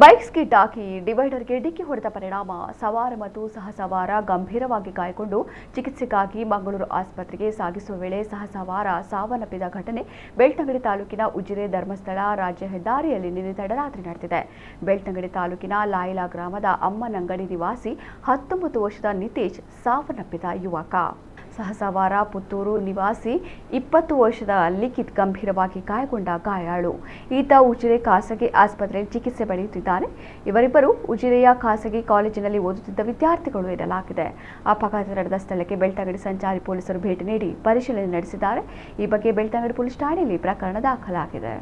Bike skid ಆಗಿ ಡಿವೈಡರ್ಗೆ ಡಿಕ್ಕಿ ಹೊಡೆದ ಪರಿಣಾಮ ಸವಾರ ಮತ್ತು ಸಹಸವಾರ ಗಂಭೀರವಾಗಿ ಗಾಯಗೊಂಡು ಚಿಕಿತ್ಸೆಗಾಗಿ ಮಂಗಳೂರು ಆಸ್ಪತ್ರೆಗೆ ಸಾಗಿಸುವ ವೇಳೆ ಸಹಸವಾರ ಸಾವನ್ನಪ್ಪಿದ ಘಟನೆ ಬೆಳ್ತಂಗಡಿ ತಾಲೂಕಿನ ಉಜಿರೆ ಧರ್ಮಸ್ಥಳ ರಾಜ್ಯ ಹೆದ್ದಾರಿಯಲ್ಲಿ ನಿನ್ನೆ ತಡರಾತ್ರಿ ನಡೆದಿದೆ. ಬೆಳ್ತಂಗಡಿ ತಾಲೂಕಿನ ಲಾಯಿಲಾ ಗ್ರಾಮದ ಅಮ್ಮನಂಗಡಿ ನಿವಾಸಿ 19 ವರ್ಷದ ನಿತೇಶ್ ಸಾವನ್ನಪ್ಪಿದ ಯುವಕ. ಸಹಸವಾರ ಪುತ್ತೂರು ನಿವಾಸಿ 20 ವರ್ಷದ ಲಿಖಿತ್ ಗಂಭೀರವಾಗಿ ಗಾಯಗೊಂಡ ಗಾಯಾಳು. ಈತ ಉಜಿರೆ ಖಾಸಗಿ ಆಸ್ಪತ್ರೆಯಲ್ಲಿ ಚಿಕಿತ್ಸೆ ಪಡೆಯುತ್ತಿದ್ದಾನೆ. ಇವರಿಬ್ಬರು ಉಜಿರೆಯ ಖಾಸಗಿ ಕಾಲೇಜಿನಲ್ಲಿ ಓದುತ್ತಿದ್ದ ವಿದ್ಯಾರ್ಥಿಗಳು ಎನ್ನಲಾಗಿದೆ. ಅಪಘಾತ ನಡೆದ ಸ್ಥಳಕ್ಕೆ ಬೆಳ್ತಂಗಡಿ ಸಂಚಾರಿ ಪೊಲೀಸರು ಭೇಟಿ ನೀಡಿ ಪರಿಶೀಲನೆ ನಡೆಸಿದ್ದಾರೆ. ಈ ಬಗ್ಗೆ ಬೆಳ್ತಂಗಡಿ ಪೊಲೀಸ್ ಠಾಣೆಯಲ್ಲಿ ಪ್ರಕರಣ ದಾಖಲಾಗಿದೆ.